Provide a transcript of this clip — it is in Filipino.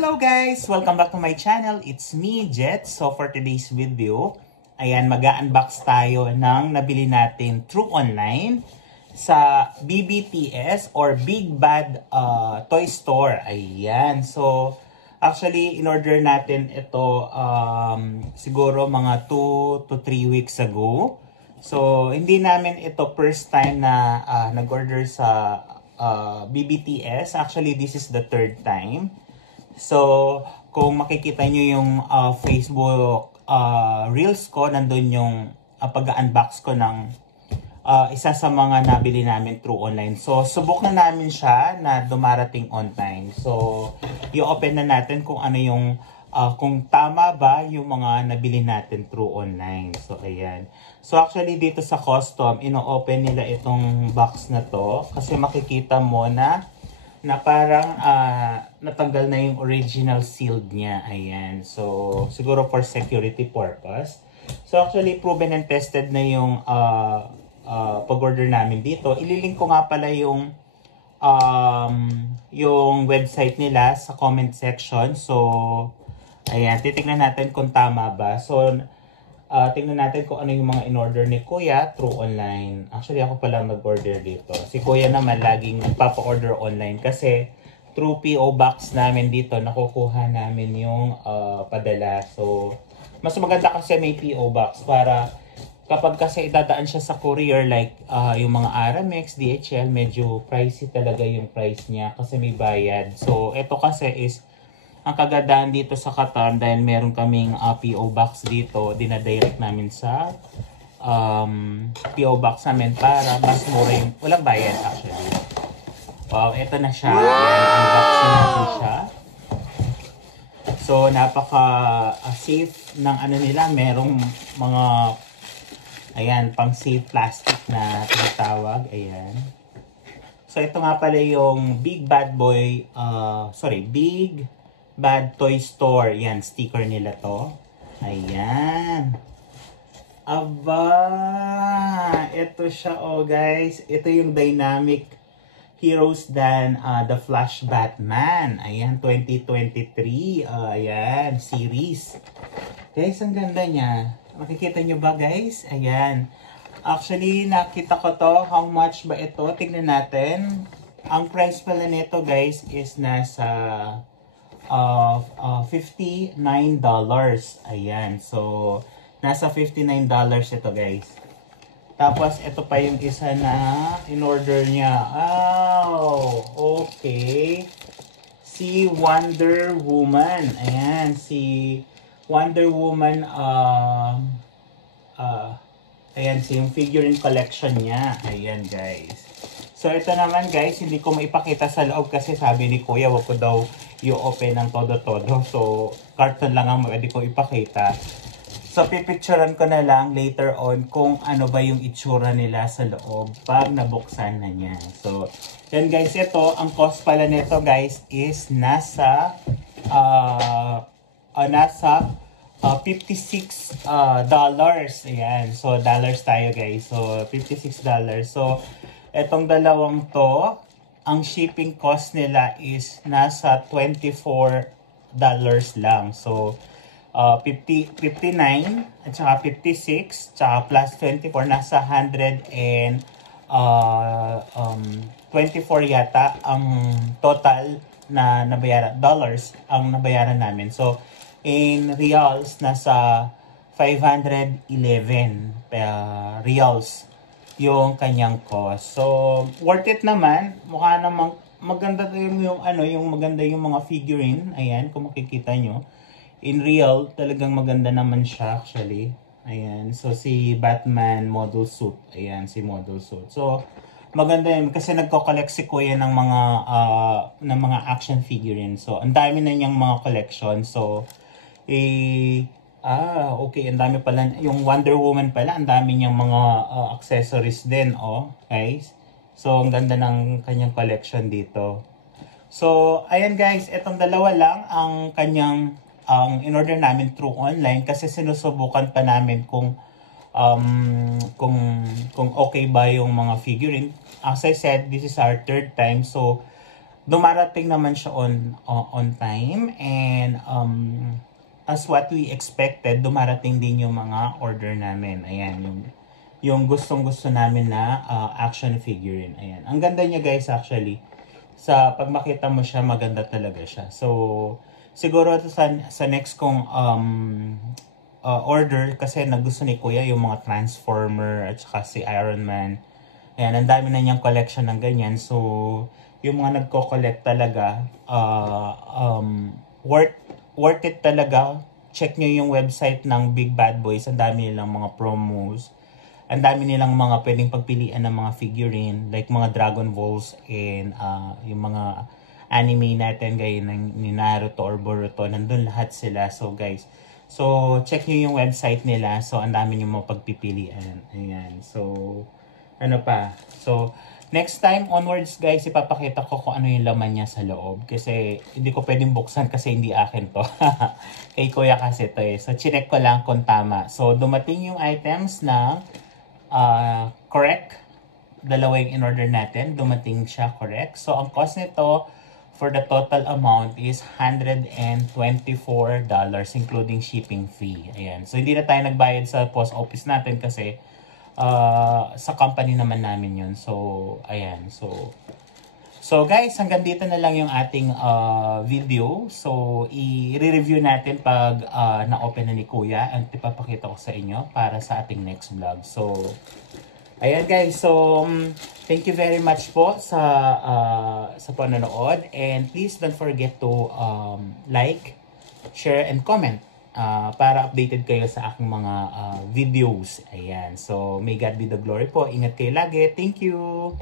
Hello guys! Welcome back to my channel. It's me, Jet. So for today's video, ayan, mag-unbox tayo ng nabili natin through online sa BBTS or Big Bad Toy Store. Ayan. So actually, in-order natin ito siguro mga 2 to 3 weeks ago. So hindi namin ito first time na nag-order sa BBTS. Actually, this is the third time. So, kung makikita nyo yung Facebook Reels ko, nandun yung pag-unbox ko ng isa sa mga nabili namin through online. So, subok na namin siya na dumarating on time. So, i-open na natin kung ano yung, kung tama ba yung mga nabili natin through online. So, ayan. So, actually, dito sa custom, ino-open nila itong box na to kasi makikita mo na parang natanggal na yung original sealed niya. Ayan. So, siguro for security purpose. So, actually, proven and tested na yung pag-order namin dito. Ililink ko nga pala yung website nila sa comment section. So, ayan. Titignan natin kung tama ba. So, tingnan natin kung ano yung mga in-order ni Kuya through online. Actually, ako pala mag-order dito. Si Kuya naman laging nagpapa-order online kasi through PO Box namin dito, nakukuha namin yung padala. So, mas maganda kasi may PO Box para kapag kasi idadaan siya sa courier like yung mga Aramex, DHL, medyo pricey talaga yung price niya kasi may bayad. So, ito kasi is ang kagandahan dito sa Qatar dahil meron kaming PO Box dito, dinadirect namin sa PO Box namin para mas mura yung, walang bayad actually. Wow, ito na siya. Unbox natin siya. So, napaka safe ng ano nila. Merong mga, ayan, pang safe plastic na tinatawag. Ayan. So, ito nga pala yung Big Bad Toy Store. Yan, sticker nila to. Ayan. Aba! Ito siya, oh guys. Ito yung Dynamic Heroes than The Flash Batman. Ayan, 2023. Ayan, series. Guys, ang ganda niya. Makikita nyo ba, guys? Ayan. Actually, nakita ko to. How much ba ito? Tignan natin. Ang price pala nito, guys, is nasa $59. Ayan. So, nasa $59 ito, guys. Tapos, ito pa yung isa na in-order niya. Oh, okay. Si Wonder Woman. Ayan. Si Wonder Woman. Ayan. Si yung figurine collection niya. Ayan, guys. So, ito naman guys, hindi ko maipakita sa loob kasi sabi ni Kuya, wag ko daw i-open ng todo-todo. So, carton lang ang pwede ko ipakita. So, pipicturean ko na lang later on kung ano ba yung itsura nila sa loob pag nabuksan na niya. So, yan guys, ito, ang cost pala nito guys is nasa $56. Ayan, so dollars tayo guys. So, $56. So, etong dalawang to, ang shipping cost nila is nasa $24 lang. So, 59 at saka 56 tsaka plus 24 nasa 124 yata ang total na nabayaran, dollars ang nabayaran namin. So, in reals, nasa 511 reals yung kanyang cost. So, worth it naman. Mukha namang maganda yung maganda yung mga figurine. Ayan, kung makikita nyo. In real, talagang maganda naman siya actually. Ayan, so si Batman model suit. Ayan, si model suit. So, maganda yun kasi nagko-collect si Kuya ng mga action figurine. So, ang dami na niyang mga collection. So, okay. Ang dami pala. Yung Wonder Woman pala, ang dami niyang mga accessories din, oh, guys. So, ang ganda ng kanyang collection dito. So, ayan guys, itong dalawa lang ang kanyang in-order namin through online kasi sinusubukan pa namin kung okay ba yung mga figurine. As I said, this is our third time. So, dumarating naman siya on time, and as what we expected, dumarating din yung mga order namin. Ayan, yung gustong-gusto namin na action figurine. Ayan. Ang ganda niya guys actually. Sa pag makita mo siya, maganda talaga siya. So, siguro sa next kong order, kasi nagusto ni Kuya yung mga Transformer at saka si Iron Man. Ayan, ang dami na niyang collection ng ganyan. So, yung mga nagko-collect talaga, worth it talaga. Check nyo yung website ng Big Bad Boys. Ang dami nilang mga promos. Ang dami nilang mga pwedeng pagpilian ng mga figurine. Like mga Dragon Balls and yung mga anime natin gaya ni Naruto or Boruto. Nandun lahat sila. So guys, so check nyo yung website nila. So ang dami nyo mapagpipilian. Ayan. So ano pa? So next time onwards guys, ipapakita ko kung ano yung laman niya sa loob. Kasi hindi ko pwedeng buksan kasi hindi akin to. Kay Kuya kasi to eh. So chinek ko lang kung tama. So dumating yung items na correct. Dalawa yung in-order natin. Dumating siya correct. So ang cost nito for the total amount is $124 including shipping fee. Ayan. So hindi na tayo nagbayad sa post office natin kasi sa company naman namin yun. So, ayan. So guys, hanggang dito na lang yung ating video. So, i-review natin pag na-open na ni Kuya. At ipapakita ko sa inyo para sa ating next vlog. So, ayan guys. So, thank you very much po sa panonood. And please don't forget to like, share, and comment. Para updated kayo sa aking mga videos. Ayan. So, may God be the glory po. Ingat kayo lagi. Thank you!